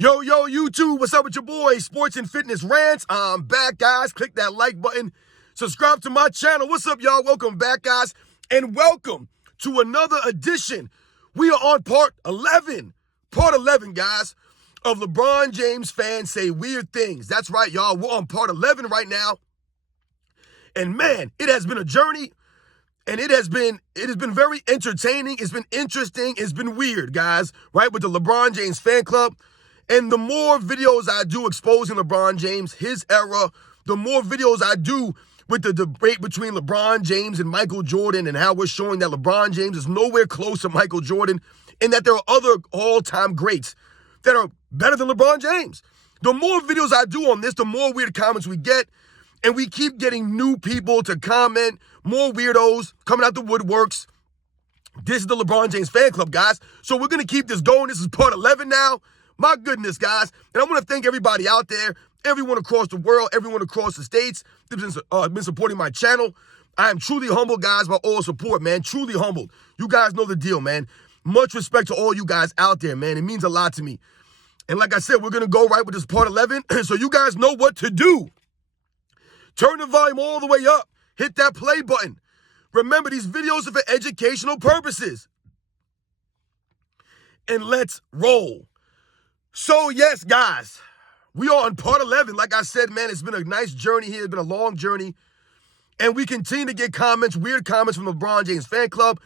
Yo, YouTube, what's up with your boy, Sports and Fitness Rants? I'm back, guys. Click that like button. Subscribe to my channel. What's up, y'all? Welcome back, guys. And welcome to another edition. We are on part 11, guys, of LeBron James fans say weird things. That's right, y'all. We're on part 11 right now. And man, it has been a journey. And it has been very entertaining. It's been interesting. It's been weird, guys, right? With the LeBron James fan club. And the more videos I do exposing LeBron James, his era, the more videos I do with the debate between LeBron James and Michael Jordan and how we're showing that LeBron James is nowhere close to Michael Jordan and that there are other all-time greats that are better than LeBron James. The more videos I do on this, the more weird comments we get. And we keep getting new people to comment, more weirdos coming out the woodworks. This is the LeBron James fan club, guys. So we're going to keep this going. This is part 11 now. My goodness, guys. And I want to thank everybody out there, everyone across the world, everyone across the states that's been supporting my channel. I am truly humbled, guys, by all support, man. Truly humbled. You guys know the deal, man. Much respect to all you guys out there, man. It means a lot to me. And like I said, we're going to go right with this part 11. So you guys know what to do. Turn the volume all the way up. Hit that play button. Remember, these videos are for educational purposes. And let's roll. So, yes, guys, we are on part 11. Like I said, man, it's been a nice journey here. It's been a long journey. And we continue to get comments, weird comments from the LeBron James fan club.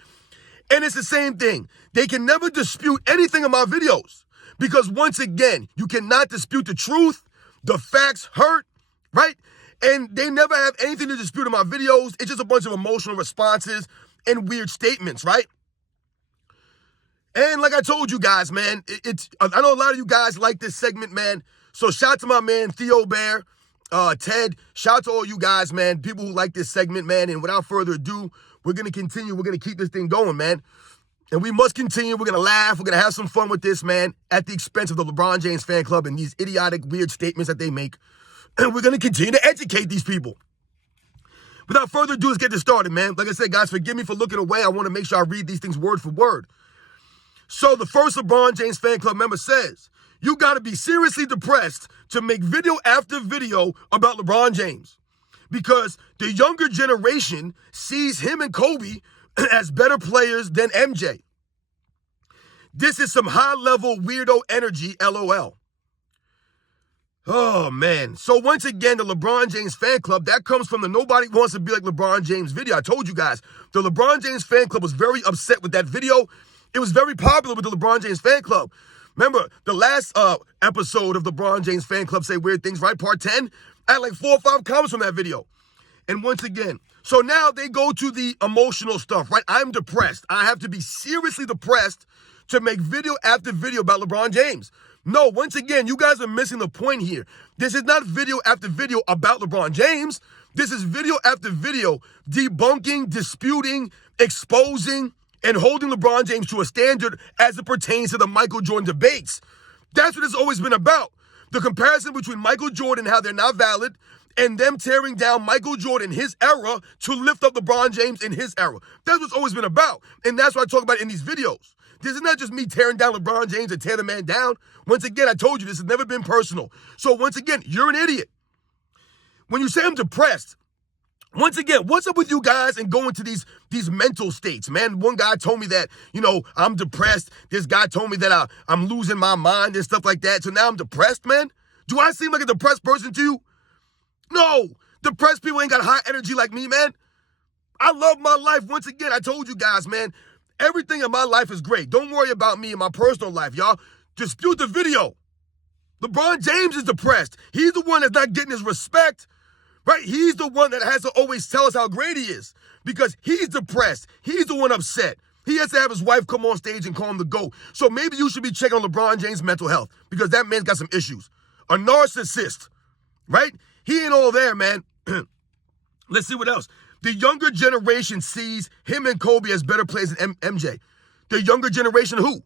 And it's the same thing. They can never dispute anything in my videos. Because once again, you cannot dispute the truth. The facts hurt, right? And they never have anything to dispute in my videos. It's just a bunch of emotional responses and weird statements, right? And like I told you guys, man, I know a lot of you guys like this segment, man. So shout out to my man, Theo Bear, Ted. Shout out to all you guys, man, people who like this segment, man. And without further ado, we're going to continue. We're going to keep this thing going, man. And we must continue. We're going to laugh. We're going to have some fun with this, man, at the expense of the LeBron James fan club and these idiotic, weird statements that they make. And we're going to continue to educate these people. Without further ado, let's get this started, man. Like I said, guys, forgive me for looking away. I want to make sure I read these things word for word. So the first LeBron James fan club member says, you got to be seriously depressed to make video after video about LeBron James because the younger generation sees him and Kobe as better players than MJ. This is some high-level weirdo energy, LOL. Oh, man. So once again, the LeBron James fan club, that comes from the nobody wants to be like LeBron James video. I told you guys, the LeBron James fan club was very upset with that video. It was very popular with the LeBron James fan club. Remember, the last episode of the LeBron James fan club say weird things, right? Part 10, I had like 4 or 5 comments from that video. And once again, so now they go to the emotional stuff, right? I'm depressed. I have to be seriously depressed to make video after video about LeBron James. No, once again, you guys are missing the point here. This is not video after video about LeBron James. This is video after video debunking, disputing, exposing, and holding LeBron James to a standard as it pertains to the Michael Jordan debates. That's what it's always been about. The comparison between Michael Jordan and how they're not valid and them tearing down Michael Jordan, his era, to lift up LeBron James in his era. That's what it's always been about. And that's what I talk about in these videos. This is not just me tearing down LeBron James and tear the man down. Once again, I told you this has never been personal. So once again, you're an idiot. When you say I'm depressed, once again, what's up with you guys and going to these mental states, man? One guy told me that, I'm depressed. This guy told me that I'm losing my mind and stuff like that. So now I'm depressed, man? Do I seem like a depressed person to you? No. Depressed people ain't got high energy like me, man. I love my life. Once again, I told you guys, man, everything in my life is great. Don't worry about me and my personal life, y'all. Dispute the video. LeBron James is depressed. He's the one that's not getting his respect. Right? He's the one that has to always tell us how great he is because he's depressed. He's the one upset. He has to have his wife come on stage and call him the GOAT. So maybe you should be checking on LeBron James' mental health because that man's got some issues. A narcissist, right? He ain't all there, man. Let's see what else. The younger generation sees him and Kobe as better players than MJ. The younger generation who?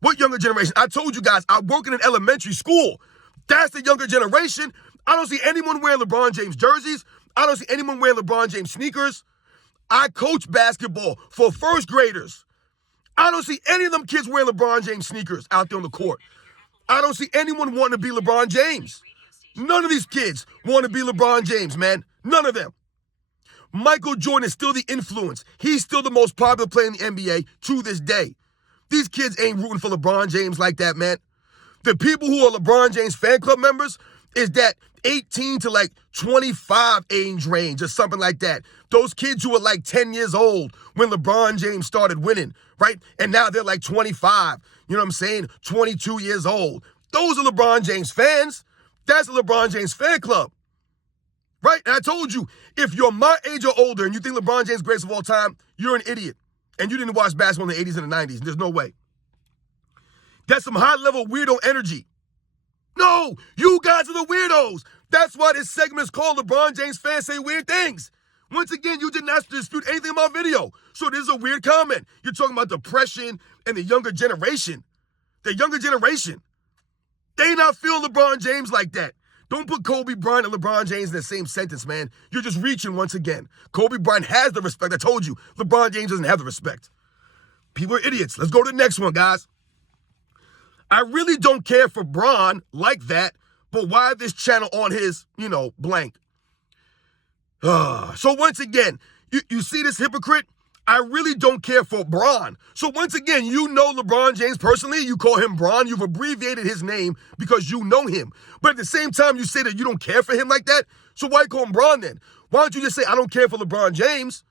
What younger generation? I told you guys, I work in an elementary school. That's the younger generation. I don't see anyone wearing LeBron James jerseys. I don't see anyone wearing LeBron James sneakers. I coach basketball for first graders. I don't see any of them kids wearing LeBron James sneakers out there on the court. I don't see anyone wanting to be LeBron James. None of these kids want to be LeBron James, man. None of them. Michael Jordan is still the influence. He's still the most popular player in the NBA to this day. These kids ain't rooting for LeBron James like that, man. The people who are LeBron James fan club members is that 18 to like 25 age range or something like that. Those kids who were like 10 years old when LeBron James started winning, right? And now they're like 25, you know what I'm saying? 22 years old. Those are LeBron James fans. That's a LeBron James fan club, right? And I told you, if you're my age or older and you think LeBron James is greatest of all time, you're an idiot. And you didn't watch basketball in the 80s and the 90s. There's no way. That's some high-level weirdo energy. No, you guys are the weirdos. That's why this segment is called LeBron James Fans Say Weird Things. Once again, you did not dispute anything in my video. So this is a weird comment. You're talking about depression and the younger generation. The younger generation. They not feel LeBron James like that. Don't put Kobe Bryant and LeBron James in the same sentence, man. You're just reaching once again. Kobe Bryant has the respect. I told you, LeBron James doesn't have the respect. People are idiots. Let's go to the next one, guys. I really don't care for Bron like that, but why this channel on his, blank? So once again, you see this hypocrite? I really don't care for Bron. So once again, you know LeBron James personally. You call him Bron. You've abbreviated his name because you know him. But at the same time, you say that you don't care for him like that. So why call him Bron then? Why don't you just say, I don't care for LeBron James,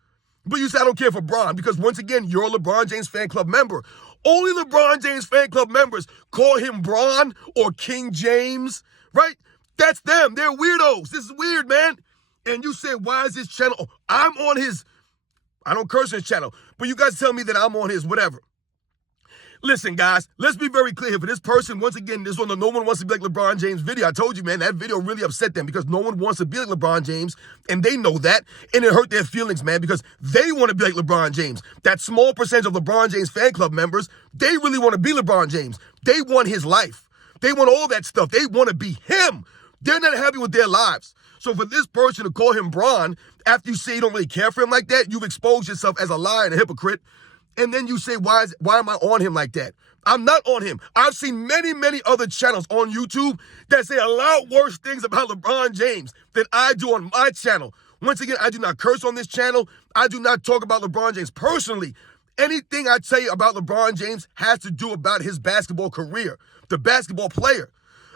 but you say I don't care for Bron? Because once again, you're a LeBron James fan club member. Only LeBron James fan club members call him Bron or King James, right? That's them. They're weirdos. This is weird, man. And you say, why is this channel? Oh, I'm on his, I don't curse on his channel, but you guys tell me that I'm on his whatever. Listen, guys, let's be very clear here. For this person, once again, this one, no one wants to be like LeBron James video. I told you, man, that video really upset them because no one wants to be like LeBron James, and they know that, and it hurt their feelings, man, because they want to be like LeBron James. That small percentage of LeBron James fan club members, they really want to be LeBron James. They want his life. They want all that stuff. They want to be him. They're not happy with their lives. So for this person to call him Bron, after you say you don't really care for him like that, you've exposed yourself as a liar and a hypocrite. And then you say, why am I on him like that? I'm not on him. I've seen many, many other channels on YouTube that say a lot worse things about LeBron James than I do on my channel. Once again, I do not curse on this channel. I do not talk about LeBron James personally. Anything I tell you about LeBron James has to do about his basketball career, the basketball player.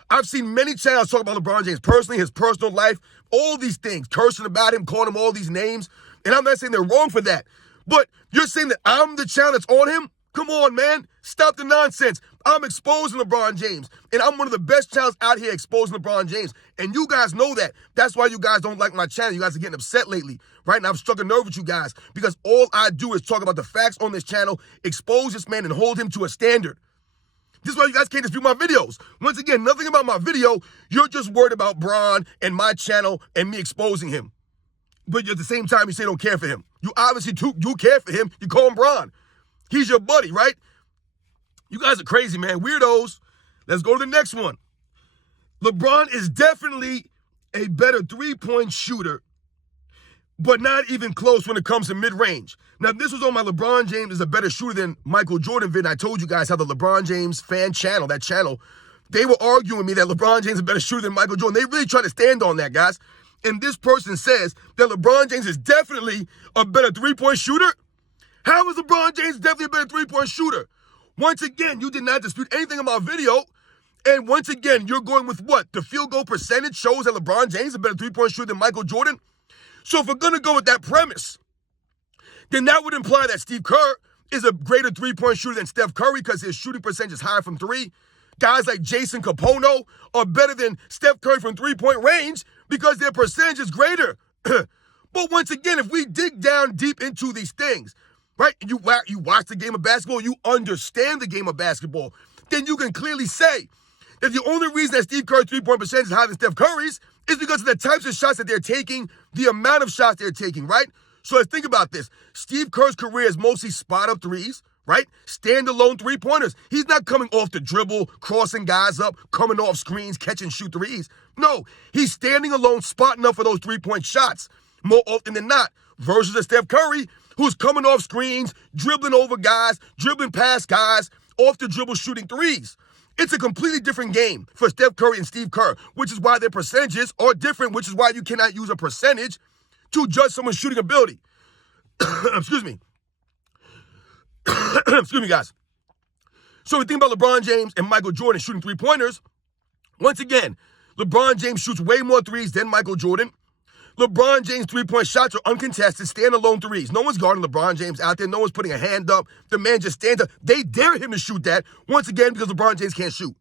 I've seen many channels talk about LeBron James personally, his personal life, all these things, cursing about him, calling him all these names. And I'm not saying they're wrong for that. But you're saying that I'm the channel that's on him? Come on, man. Stop the nonsense. I'm exposing LeBron James. And I'm one of the best channels out here exposing LeBron James. And you guys know that. That's why you guys don't like my channel. You guys are getting upset lately, right? And I've struck a nerve with you guys because all I do is talk about the facts on this channel, expose this man, and hold him to a standard. This is why you guys can't dispute my videos. Once again, nothing about my video. You're just worried about Bron and my channel and me exposing him. But at the same time, you say you don't care for him. You obviously do care for him. You call him Bron. He's your buddy, right? You guys are crazy, man. Weirdos. Let's go to the next one. LeBron is definitely a better three-point shooter, but not even close when it comes to mid-range. Now, if this was on my LeBron James is a better shooter than Michael Jordan vid, I told you guys how the LeBron James fan channel, that channel, they were arguing with me that LeBron James is a better shooter than Michael Jordan. They really try to stand on that, guys. And this person says that LeBron James is definitely a better three-point shooter? How is LeBron James definitely a better three-point shooter? Once again, you did not dispute anything in my video. And once again, you're going with what? The field goal percentage shows that LeBron James is a better three-point shooter than Michael Jordan? So if we're going to go with that premise, then that would imply that Steve Kerr is a greater three-point shooter than Steph Curry because his shooting percentage is higher from three. Guys like Jason Capono are better than Steph Curry from three-point range because their percentage is greater. But once again, if we dig down deep into these things, right, you watch the game of basketball, you understand the game of basketball, then you can clearly say that the only reason that Steve Curry's three-point percentage is higher than Steph Curry's is because of the types of shots that they're taking, the amount of shots they're taking, right? So let's think about this. Steve Kerr's career is mostly spot-up threes, right? Standalone three-pointers. He's not coming off the dribble, crossing guys up, coming off screens, catching shoot threes. No, he's standing alone, spotting up for those three-point shots more often than not, versus a Steph Curry who's coming off screens, dribbling over guys, dribbling past guys, off the dribble shooting threes. It's a completely different game for Steph Curry and Steve Kerr, which is why their percentages are different, which is why you cannot use a percentage to judge someone's shooting ability. Excuse me. Excuse me, guys. So we think about LeBron James and Michael Jordan shooting three-pointers. Once again, LeBron James shoots way more threes than Michael Jordan. LeBron James' three-point shots are uncontested, standalone threes. No one's guarding LeBron James out there. No one's putting a hand up. The man just stands up. They dare him to shoot that, once again, because LeBron James can't shoot.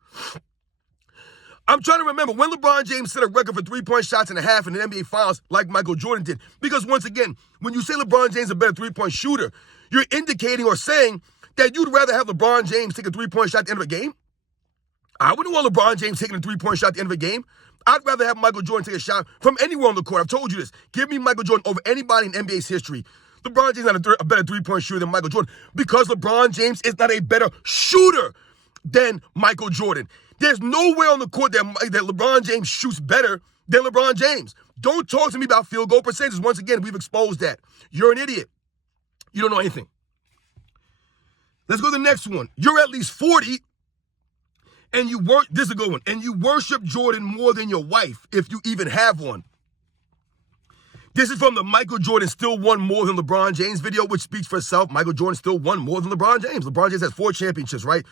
I'm trying to remember when LeBron James set a record for three-point shots and a half in the NBA Finals like Michael Jordan did. Because once again, when you say LeBron James is a better three-point shooter, you're indicating or saying that you'd rather have LeBron James take a three-point shot at the end of a game. I wouldn't want LeBron James taking a three-point shot at the end of a game. I'd rather have Michael Jordan take a shot from anywhere on the court. I've told you this. Give me Michael Jordan over anybody in NBA's history. LeBron James is not a better three-point shooter than Michael Jordan because LeBron James is not a better shooter than Michael Jordan. There's nowhere on the court that LeBron James shoots better than LeBron James. Don't talk to me about field goal percentages. Once again, we've exposed that. You're an idiot. You don't know anything. Let's go to the next one. You're at least 40, and this is a good one, and you worship Jordan more than your wife, if you even have one. This is from the Michael Jordan still won more than LeBron James video, which speaks for itself. Michael Jordan still won more than LeBron James. LeBron James has 4 championships, right?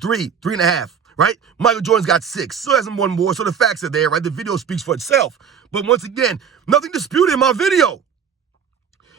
3.5, right? Michael Jordan's got 6, so hasn't won more, so the facts are there, right? The video speaks for itself. But once again, nothing disputed in my video.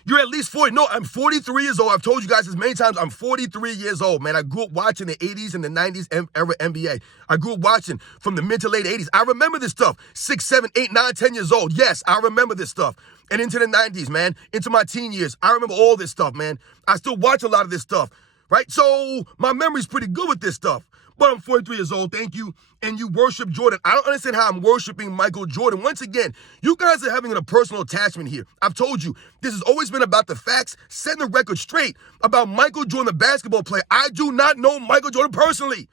You're at least 40. No, I'm 43 years old. I've told you guys this many times. I'm 43 years old, man. I grew up watching the 80s and the 90s era NBA. I grew up watching from the mid to late 80s. I remember this stuff. 6, 7, 8, 9, 10 years old. Yes, I remember this stuff. And into the 90s, man. Into my teen years. I remember all this stuff, man. I still watch a lot of this stuff, right? So my memory's pretty good with this stuff. But I'm 43 years old, thank you, and you worship Jordan. I don't understand how I'm worshiping Michael Jordan. Once again, you guys are having a personal attachment here. I've told you, this has always been about the facts, setting the record straight about Michael Jordan, the basketball player. I do not know Michael Jordan personally.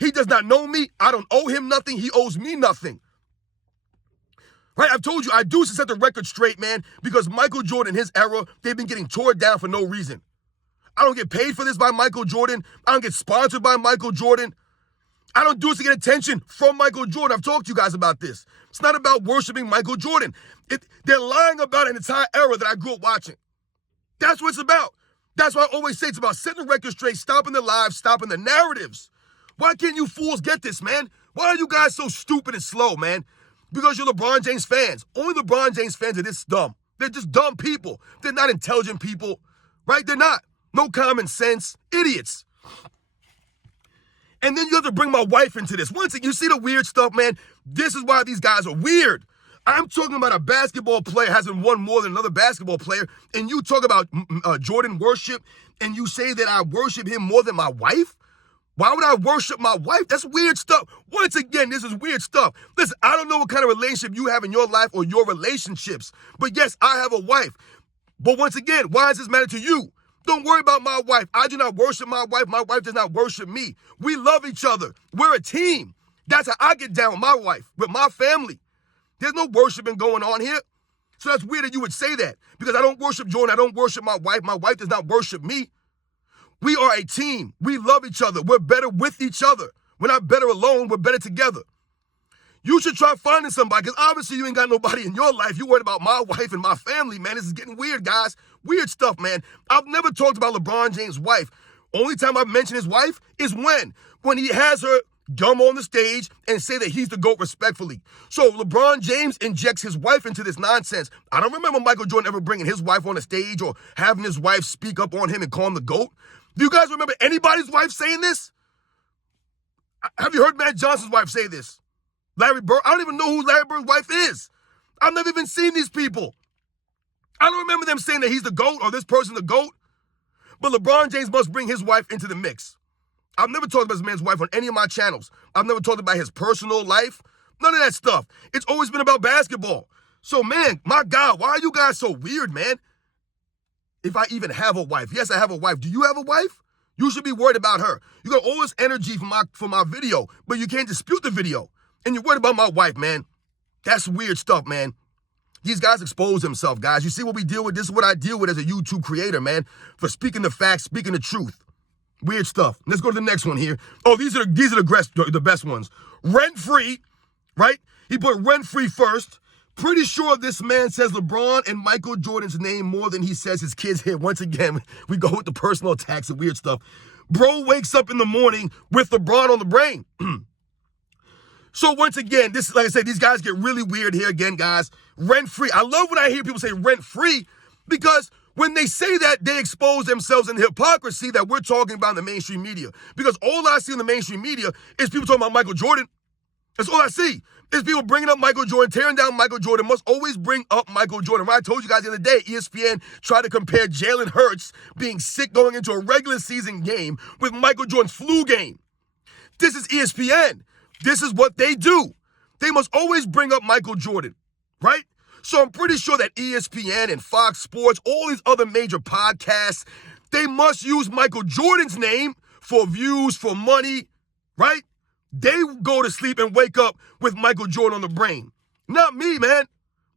He does not know me. I don't owe him nothing. He owes me nothing. Right? I've told you, I do set the record straight, man, because Michael Jordan, his era, they've been getting torn down for no reason. I don't get paid for this by Michael Jordan. I don't get sponsored by Michael Jordan. I don't do this to get attention from Michael Jordan. I've talked to you guys about this. It's not about worshiping Michael Jordan. They're lying about an entire era that I grew up watching. That's what it's about. That's why I always say it's about setting the record straight, stopping the lies, stopping the narratives. Why can't you fools get this, man? Why are you guys so stupid and slow, man? Because you're LeBron James fans. Only LeBron James fans are this dumb. They're just dumb people. They're not intelligent people, right? They're not. No common sense. Idiots. And then you have to bring my wife into this. Once again, you see the weird stuff, man? This is why these guys are weird. I'm talking about a basketball player hasn't won more than another basketball player, and you talk about Jordan worship, and you say that I worship him more than my wife? Why would I worship my wife? That's weird stuff. Once again, this is weird stuff. Listen, I don't know what kind of relationship you have in your life or your relationships, but yes, I have a wife. But once again, why does this matter to you? Don't worry about my wife. I do not worship my wife. My wife does not worship me. We love each other. We're a team. That's how I get down with my wife, with my family. There's no worshiping going on here. So that's weird that you would say that because I don't worship Jordan. I don't worship my wife. My wife does not worship me. We are a team. We love each other. We're better with each other. We're not better alone. We're better together. You should try finding somebody because obviously you ain't got nobody in your life. You're worried about my wife and my family, man. This is getting weird, guys. Weird stuff, man. I've never talked about LeBron James' wife. Only time I've mentioned his wife is when he has her come on the stage and say that he's the GOAT respectfully. So LeBron James injects his wife into this nonsense. I don't remember Michael Jordan ever bringing his wife on the stage or having his wife speak up on him and call him the GOAT. Do you guys remember anybody's wife saying this? Have you heard Matt Johnson's wife say this? Larry Bird? I don't even know who Larry Bird's wife is. I've never even seen these people. I don't remember them saying that he's the GOAT or this person's the GOAT. But LeBron James must bring his wife into the mix. I've never talked about this man's wife on any of my channels. I've never talked about his personal life. None of that stuff. It's always been about basketball. So, man, my God, why are you guys so weird, man? If I even have a wife. Yes, I have a wife. Do you have a wife? You should be worried about her. You got all this energy for my video, but you can't dispute the video. And you're worried about my wife, man. That's weird stuff, man. These guys expose themselves, guys. You see what we deal with? This is what I deal with as a YouTube creator, man. For speaking the facts, speaking the truth. Weird stuff. Let's go to the next one here. Oh, these are the best ones. Rent free, right? He put rent free first. Pretty sure this man says LeBron and Michael Jordan's name more than he says his kids here. Once again, we go with the personal attacks and weird stuff. Bro wakes up in the morning with LeBron on the brain. So once again, this is, like I said, these guys get really weird here again, guys. Rent free. I love when I hear people say rent free, because when they say that, they expose themselves in the hypocrisy that we're talking about in the mainstream media. Because all I see in the mainstream media is people talking about Michael Jordan. That's all I see. Is people bringing up Michael Jordan, tearing down Michael Jordan. Must always bring up Michael Jordan. Right? I told you guys the other day, ESPN tried to compare Jalen Hurts being sick going into a regular season game with Michael Jordan's flu game. This is ESPN. This is what they do. They must always bring up Michael Jordan, right? So I'm pretty sure that ESPN and Fox Sports, all these other major podcasts, they must use Michael Jordan's name for views, for money, right? They go to sleep and wake up with Michael Jordan on the brain. Not me, man.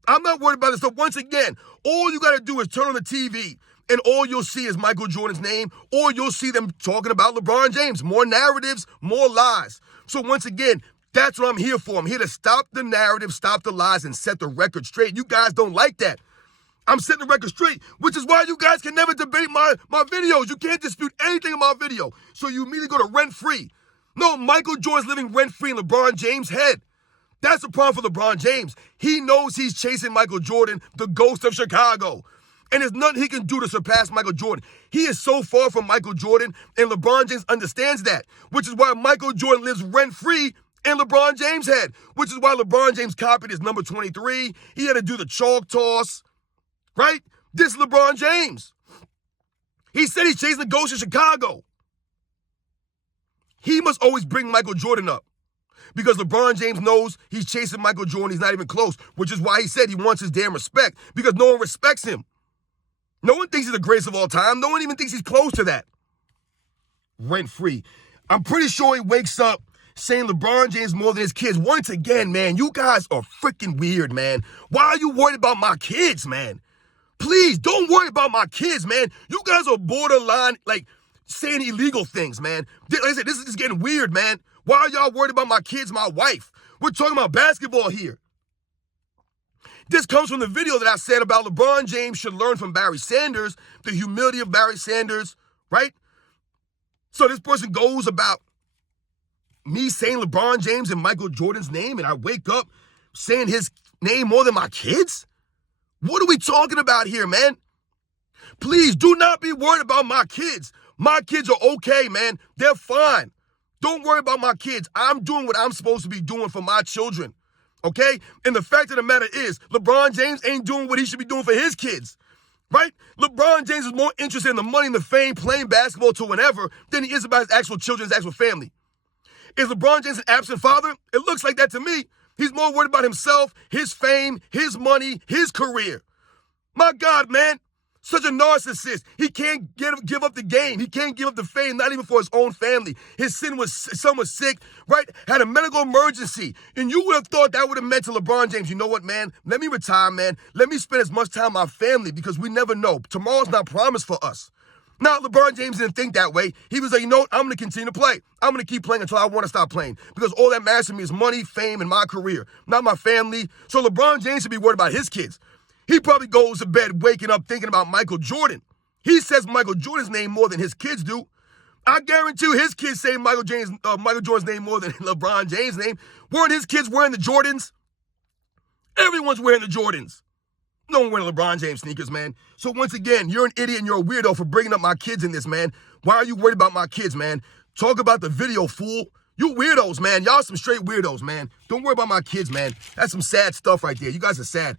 I'm not worried about this stuff. Once again, all you got to do is turn on the TV and all you'll see is Michael Jordan's name, or you'll see them talking about LeBron James. More narratives, more lies. So once again, that's what I'm here for. I'm here to stop the narrative, stop the lies, and set the record straight. You guys don't like that. I'm setting the record straight, which is why you guys can never debate my videos. You can't dispute anything in my video. So you immediately go to rent-free. No, Michael Jordan's living rent-free in LeBron James' head. That's the problem for LeBron James. He knows he's chasing Michael Jordan, the ghost of Chicago. And there's nothing he can do to surpass Michael Jordan. He is so far from Michael Jordan, and LeBron James understands that, which is why Michael Jordan lives rent-free in LeBron James' head, which is why LeBron James copied his number 23. He had to do the chalk toss, right? This is LeBron James. He said he's chasing the ghost of Chicago. He must always bring Michael Jordan up, because LeBron James knows he's chasing Michael Jordan. He's not even close, which is why he said he wants his damn respect, because no one respects him. No one thinks he's the greatest of all time. No one even thinks he's close to that. Rent-free. I'm pretty sure he wakes up saying LeBron James more than his kids. Once again, man, you guys are freaking weird, man. Why are you worried about my kids, man? Please, don't worry about my kids, man. You guys are borderline, like, saying illegal things, man. Like I said, this is just getting weird, man. Why are y'all worried about my kids, my wife? We're talking about basketball here. This comes from the video that I said about LeBron James should learn from Barry Sanders, the humility of Barry Sanders, right? So this person goes about me saying LeBron James and Michael Jordan's name, and I wake up saying his name more than my kids? What are we talking about here, man? Please do not be worried about my kids. My kids are okay, man. They're fine. Don't worry about my kids. I'm doing what I'm supposed to be doing for my children. Okay? And the fact of the matter is, LeBron James ain't doing what he should be doing for his kids, right? LeBron James is more interested in the money and the fame, playing basketball to whenever, than he is about his actual children, his actual family. Is LeBron James an absent father? It looks like that to me. He's more worried about himself, his fame, his money, his career. My God, man. Such a narcissist. He can't give up the game. He can't give up the fame, not even for his own family. His son was sick, right? Had a medical emergency. And you would have thought that would have meant to LeBron James, you know what, man? Let me retire, man. Let me spend as much time with my family, because we never know. Tomorrow's not promised for us. Now, LeBron James didn't think that way. He was like, you know what? I'm going to continue to play. I'm going to keep playing until I want to stop playing, because all that matters to me is money, fame, and my career, not my family. So LeBron James should be worried about his kids. He probably goes to bed waking up thinking about Michael Jordan. He says Michael Jordan's name more than his kids do. I guarantee you his kids say Michael Jordan's name more than LeBron James' name. Weren't his kids wearing the Jordans? Everyone's wearing the Jordans. No one wearing LeBron James sneakers, man. So once again, you're an idiot and you're a weirdo for bringing up my kids in this, man. Why are you worried about my kids, man? Talk about the video, fool. You weirdos, man. Y'all some straight weirdos, man. Don't worry about my kids, man. That's some sad stuff right there. You guys are sad.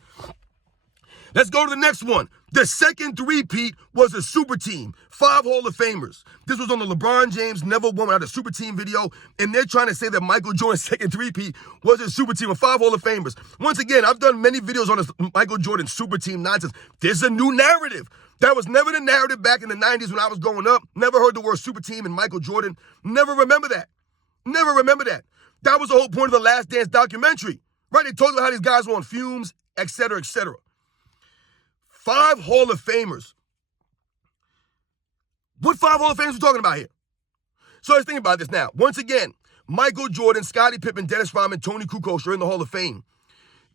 Let's go to the next one. The second three-peat was a super team. 5 Hall of Famers. This was on the LeBron James Never Won Without a Super Team video, and they're trying to say that Michael Jordan's second three-peat was a super team of 5 Hall of Famers. Once again, I've done many videos on this Michael Jordan super team nonsense. This is a new narrative. That was never the narrative back in the 90s when I was growing up. Never heard the word super team and Michael Jordan. Never remember that. Never remember that. That was the whole point of the Last Dance documentary, right? They talked about how these guys were on fumes, et cetera, et cetera. 5 Hall of Famers. What 5 Hall of Famers are we talking about here? So let's think about this now. Once again, Michael Jordan, Scottie Pippen, Dennis Rodman, Tony Kukoc are in the Hall of Fame.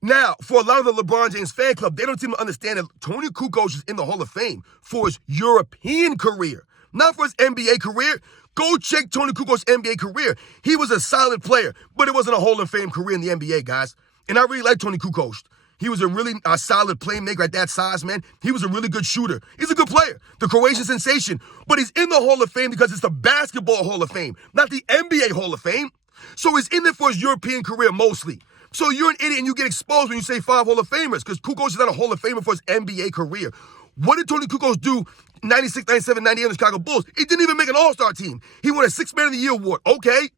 Now, for a lot of the LeBron James fan club, they don't seem to understand that Tony Kukoc is in the Hall of Fame for his European career, not for his NBA career. Go check Tony Kukoc's NBA career. He was a solid player, but it wasn't a Hall of Fame career in the NBA, guys. And I really like Tony Kukoc. He was a really solid playmaker at that size, man. He was a really good shooter. He's a good player, the Croatian sensation. But he's in the Hall of Fame because it's the Basketball Hall of Fame, not the NBA Hall of Fame. So he's in there for his European career mostly. So you're an idiot and you get exposed when you say 5 Hall of Famers because Kukoc is not a Hall of Famer for his NBA career. What did Tony Kukoc do 96, 97, 98 on the Chicago Bulls? He didn't even make an All-Star team. He won a 6th Man of the Year award. Okay.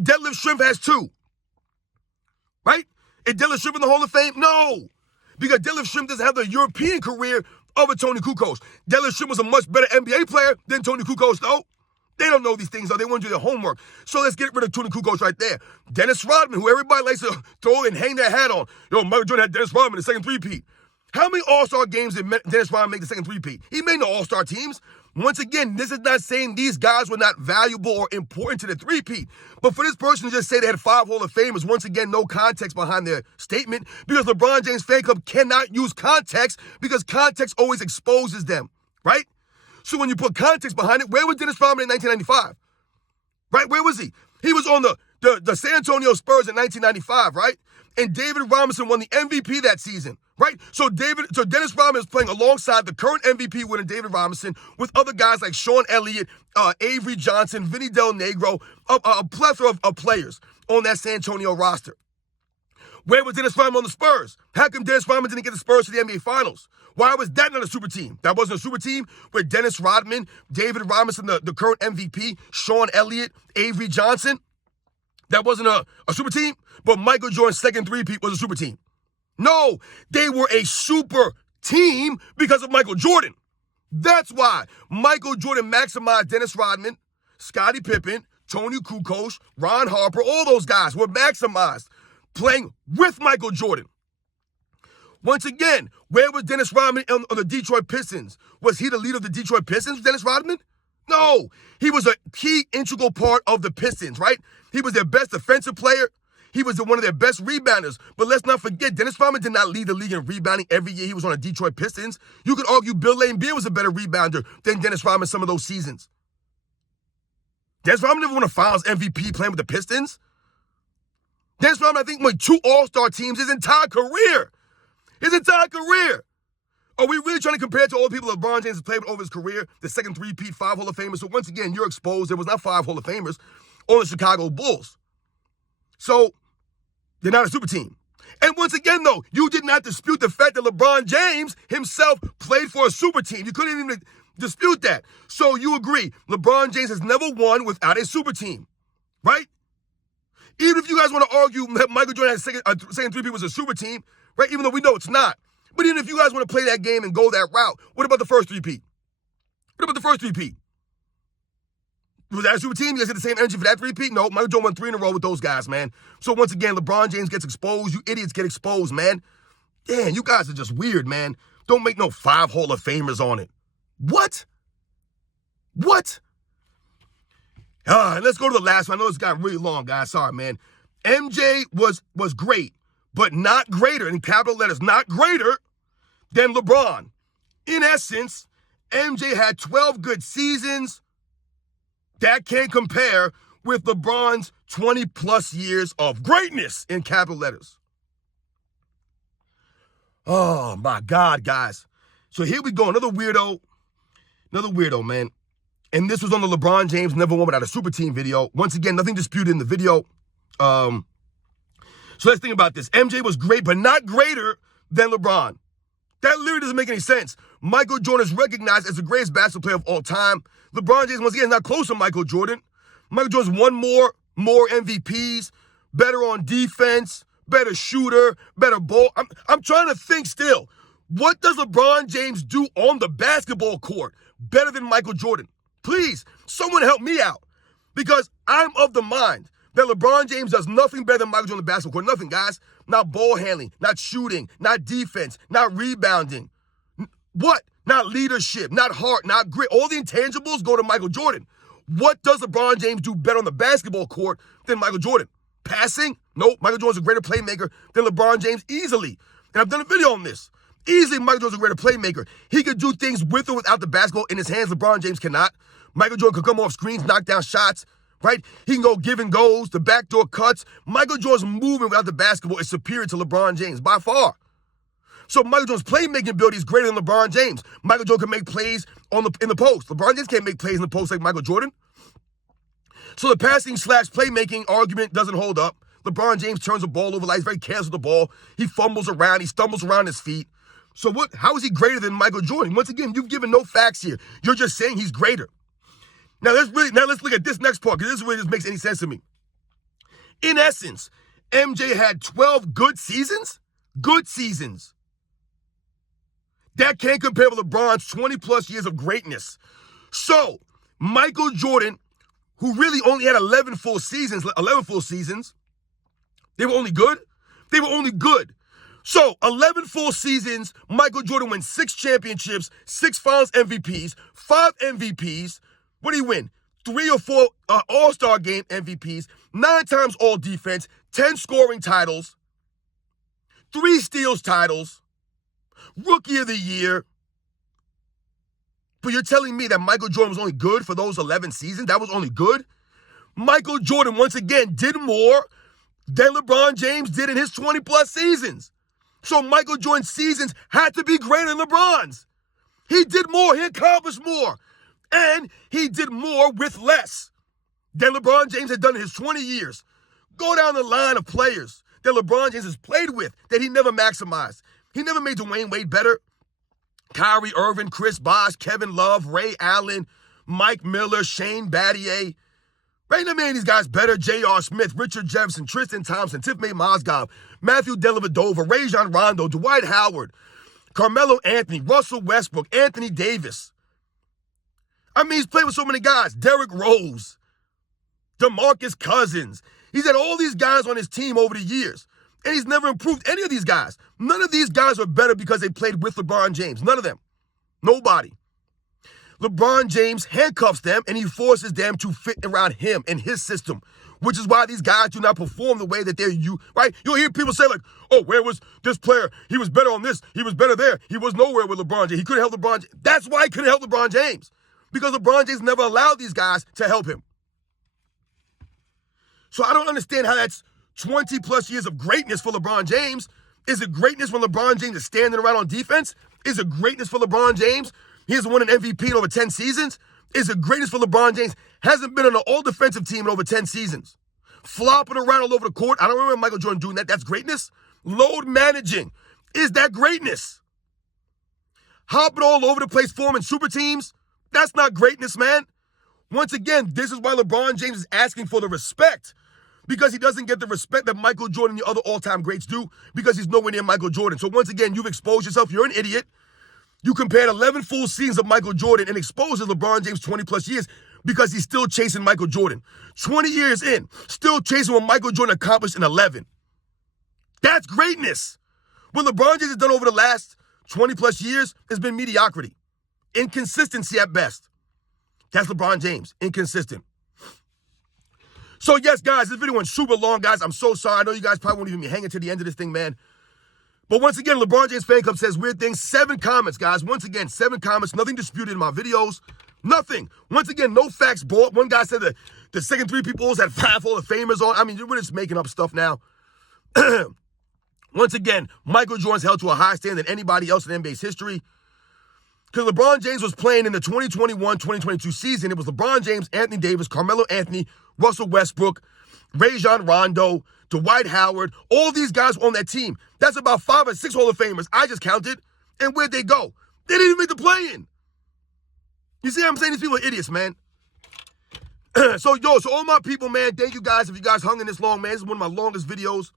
Deadlift Shrimp has 2. Right? Is Deadlift Shrimp in the Hall of Fame? No. Because Deadlift Shrimp doesn't have the European career of a Tony Kukoc. Deadlift Shrimp was a much better NBA player than Tony Kukoc, though. They don't know these things, though. They want to do their homework. So let's get rid of Tony Kukoc right there. Dennis Rodman, who everybody likes to throw and hang their hat on. Yo, Michael Jordan had Dennis Rodman, the second three-peat. How many All-Star games did Dennis Rodman make the second three-peat? He made no All-Star teams. Once again, this is not saying these guys were not valuable or important to the three-peat. But for this person to just say they had 5 Hall of Famers, once again, no context behind their statement because LeBron James fan club cannot use context because context always exposes them, right? So when you put context behind it, where was Dennis Rodman in 1995? Right? Where was he? He was on the San Antonio Spurs in 1995, right? And David Robinson won the MVP that season, right? So Dennis Rodman is playing alongside the current MVP winner David Robinson with other guys like Sean Elliott, Avery Johnson, Vinny Del Negro, a plethora of players on that San Antonio roster. Where was Dennis Rodman on the Spurs? How come Dennis Rodman didn't get the Spurs to the NBA Finals? Why was that not a super team? That wasn't a super team with Dennis Rodman, David Robinson, the current MVP, Sean Elliott, Avery Johnson. That wasn't a super team, but Michael Jordan's second three-peat was a super team. No, they were a super team because of Michael Jordan. That's why Michael Jordan maximized Dennis Rodman, Scottie Pippen, Tony Kukoc, Ron Harper, all those guys were maximized playing with Michael Jordan. Once again, where was Dennis Rodman on the Detroit Pistons? Was he the leader of the Detroit Pistons, Dennis Rodman? No, he was a key integral part of the Pistons, right? He was their best defensive player. He was one of their best rebounders. But let's not forget, Dennis Rodman did not lead the league in rebounding every year he was on the Detroit Pistons. You could argue Bill Laimbeer was a better rebounder than Dennis Rodman some of those seasons. Dennis Rodman never won a Finals MVP playing with the Pistons. Dennis Rodman, I think, won 2 All-Star teams his entire career. His entire career. Are we really trying to compare to all the people LeBron James has played with over his career? The second three-peat, 5 Hall of Famers. So once again, you're exposed. There was not 5 Hall of Famers on the Chicago Bulls. So they're not a super team. And once again, though, you did not dispute the fact that LeBron James himself played for a super team. You couldn't even dispute that. So you agree, LeBron James has never won without a super team, right? Even if you guys want to argue that Michael Jordan had second three-peat was a super team, right? Even though we know it's not. But even if you guys want to play that game and go that route, what about the first three-peat? What about the first three-peat? Was that a super team? You guys had the same energy for that three-peat? No, Michael Jordan won 3 in a row with those guys, man. So once again, LeBron James gets exposed. You idiots get exposed, man. Damn, you guys are just weird, man. Don't make no 5 Hall of Famers on it. What? What? And let's go to the last one. I know this got really long, guys. Sorry, man. MJ was great, but not greater, in capital letters, not greater than LeBron. In essence, MJ had 12 good seasons. That can't compare with LeBron's 20-plus years of greatness in capital letters. Oh, my God, guys. So here we go. Another weirdo, man. And this was on the LeBron James Never Won Without a Super Team video. Once again, nothing disputed in the video. So let's think about this. MJ was great, but not greater than LeBron. That literally doesn't make any sense. Michael Jordan is recognized as the greatest basketball player of all time. LeBron James, once again, is not close to Michael Jordan. Michael Jordan's won more MVPs, better on defense, better shooter, better ball. I'm trying to think still. What does LeBron James do on the basketball court better than Michael Jordan? Please, someone help me out. Because I'm of the mind that LeBron James does nothing better than Michael Jordan on the basketball court. Nothing, guys. Not ball handling, not shooting, not defense, not rebounding. What? Not leadership, not heart, not grit. All the intangibles go to Michael Jordan. What does LeBron James do better on the basketball court than Michael Jordan? Passing? Nope. Michael Jordan's a greater playmaker than LeBron James easily. And I've done a video on this. Easily, Michael Jordan's a greater playmaker. He could do things with or without the basketball in his hands. LeBron James cannot. Michael Jordan could come off screens, knock down shots, right? He can go give and goes, the backdoor cuts. Michael Jordan's movement without the basketball is superior to LeBron James by far. So Michael Jordan's playmaking ability is greater than LeBron James. Michael Jordan can make plays in the post. LeBron James can't make plays in the post like Michael Jordan. So the passing / playmaking argument doesn't hold up. LeBron James turns the ball over, like he's very careless with the ball. He fumbles around. He stumbles around his feet. So how is he greater than Michael Jordan? Once again, you've given no facts here. You're just saying he's greater. Now let's look at this next part, because this is where this makes any sense to me. In essence, MJ had 12 good seasons. Good seasons. That can't compare with LeBron's 20-plus years of greatness. So, Michael Jordan, who really only had 11 full seasons, they were only good? They were only good. So, 11 full seasons, Michael Jordan wins 6 championships, 6 finals MVPs, 5 MVPs. What did he win? 3 or 4 All-Star Game MVPs, 9 times All-Defense, 10 scoring titles, 3 steals titles, Rookie of the Year. But you're telling me that Michael Jordan was only good for those 11 seasons? That was only good? Michael Jordan, once again, did more than LeBron James did in his 20-plus seasons. So Michael Jordan's seasons had to be greater than LeBron's. He did more. He accomplished more. And he did more with less than LeBron James had done in his 20 years. Go down the line of players that LeBron James has played with that he never maximized. He never made Dwayne Wade better. Kyrie Irving, Chris Bosh, Kevin Love, Ray Allen, Mike Miller, Shane Battier. Right now, man, these guys better. J.R. Smith, Richard Jefferson, Tristan Thompson, Tiffany Mozgov, Matthew Dellavedova, Rajon Rondo, Dwight Howard, Carmelo Anthony, Russell Westbrook, Anthony Davis. I mean, he's played with so many guys. Derrick Rose, DeMarcus Cousins. He's had all these guys on his team over the years, and he's never improved any of these guys. None of these guys are better because they played with LeBron James. None of them. Nobody. LeBron James handcuffs them, and he forces them to fit around him and his system, which is why these guys do not perform the way that right? You'll hear people say, like, oh, where was this player? He was better on this. He was better there. He was nowhere with LeBron James. He couldn't help LeBron James. That's why he couldn't help LeBron James, because LeBron James never allowed these guys to help him. So I don't understand how that's 20-plus years of greatness for LeBron James. Is it greatness when LeBron James is standing around on defense? Is it greatness for LeBron James? He hasn't won an MVP in over 10 seasons. Is it greatness for LeBron James? Hasn't been on an all-defensive team in over 10 seasons. Flopping around all over the court. I don't remember Michael Jordan doing that. That's greatness. Load managing. Is that greatness? Hopping all over the place, forming super teams. That's not greatness, man. Once again, this is why LeBron James is asking for the respect, because he doesn't get the respect that Michael Jordan and the other all-time greats do, because he's nowhere near Michael Jordan. So once again, you've exposed yourself. You're an idiot. You compared 11 full seasons of Michael Jordan and exposed LeBron James 20-plus years because he's still chasing Michael Jordan. 20 years in, still chasing what Michael Jordan accomplished in 11. That's greatness. What LeBron James has done over the last 20-plus years has been mediocrity. Inconsistency at best. That's LeBron James. Inconsistent. So yes, guys, this video went super long, guys. I'm so sorry. I know you guys probably won't even be hanging to the end of this thing, man. But once again, LeBron James fan club says weird things. 7 comments, guys. Once again, 7 comments. Nothing disputed in my videos. Nothing. Once again, no facts brought. One guy said that the second 3 people had 5 Hall of Famers on. I mean, we're just making up stuff now. Once again, Michael Jordan's held to a higher standard than anybody else in NBA's history. Because LeBron James was playing in the 2021-2022 season. It was LeBron James, Anthony Davis, Carmelo Anthony, Russell Westbrook, Rajon Rondo, Dwight Howard. All these guys were on that team. That's about 5 or 6 Hall of Famers. I just counted. And where'd they go? They didn't even make the play-in. You see what I'm saying? These people are idiots, man. So all my people, man, thank you guys. If you guys hung in this long, man, this is one of my longest videos.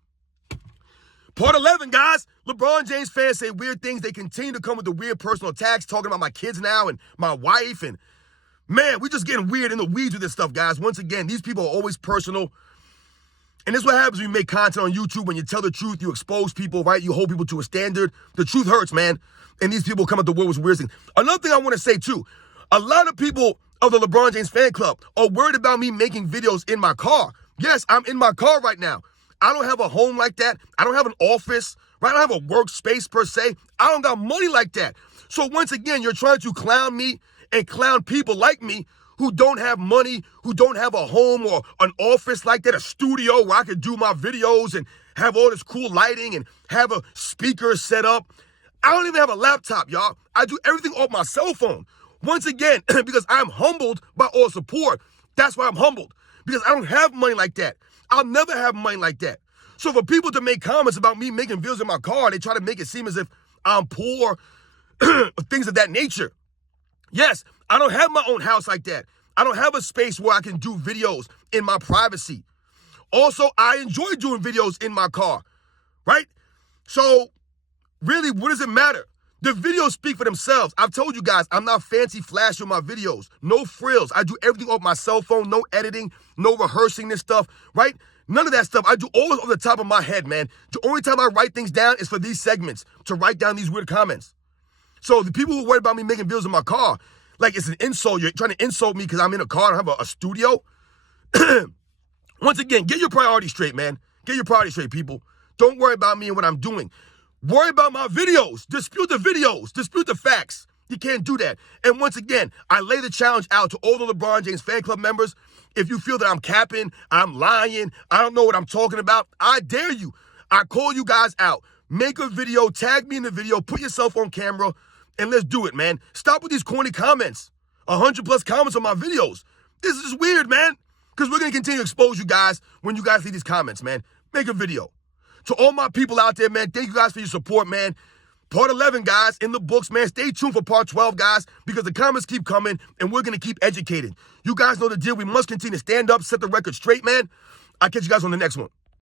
Part 11, guys. LeBron James fans say weird things. They continue to come with the weird personal attacks, talking about my kids now and my wife. And, man, we're just getting weird in the weeds with this stuff, guys. Once again, these people are always personal. And this is what happens when you make content on YouTube. When you tell the truth, you expose people, right? You hold people to a standard. The truth hurts, man. And these people come at the world with weird things. Another thing I want to say, too. A lot of people of the LeBron James fan club are worried about me making videos in my car. Yes, I'm in my car right now. I don't have a home like that. I don't have an office, right? I don't have a workspace per se. I don't got money like that. So once again, you're trying to clown me and clown people like me who don't have money, who don't have a home or an office like that, a studio where I can do my videos and have all this cool lighting and have a speaker set up. I don't even have a laptop, y'all. I do everything off my cell phone. Once again, because I'm humbled by all support. That's why I'm humbled. Because I don't have money like that. I'll never have money like that. So for people to make comments about me making videos in my car, they try to make it seem as if I'm poor, things of that nature. Yes, I don't have my own house like that. I don't have a space where I can do videos in my privacy. Also, I enjoy doing videos in my car, right? So really, what does it matter? The videos speak for themselves. I've told you guys, I'm not fancy flash on my videos. No frills. I do everything off my cell phone. No editing, no rehearsing this stuff, right? None of that stuff. I do all off the top of my head, man. The only time I write things down is for these segments, to write down these weird comments. So the people who worry about me making videos in my car, like it's an insult. You're trying to insult me because I'm in a car and I have a studio. Once again, get your priorities straight, man. Get your priorities straight, people. Don't worry about me and what I'm doing. Worry about my videos. Dispute the videos. Dispute the facts. You can't do that. And once again, I lay the challenge out to all the LeBron James fan club members. If you feel that I'm capping, I'm lying, I don't know what I'm talking about, I dare you. I call you guys out. Make a video, tag me in the video, put yourself on camera, and let's do it, man. Stop with these corny comments. 100+ comments on my videos. This is weird, man. Because we're going to continue to expose you guys when you guys leave these comments, man. Make a video. To all my people out there, man, thank you guys for your support, man. Part 11, guys, in the books, man. Stay tuned for part 12, guys, because the comments keep coming, and we're going to keep educating. You guys know the deal. We must continue to stand up, set the record straight, man. I'll catch you guys on the next one.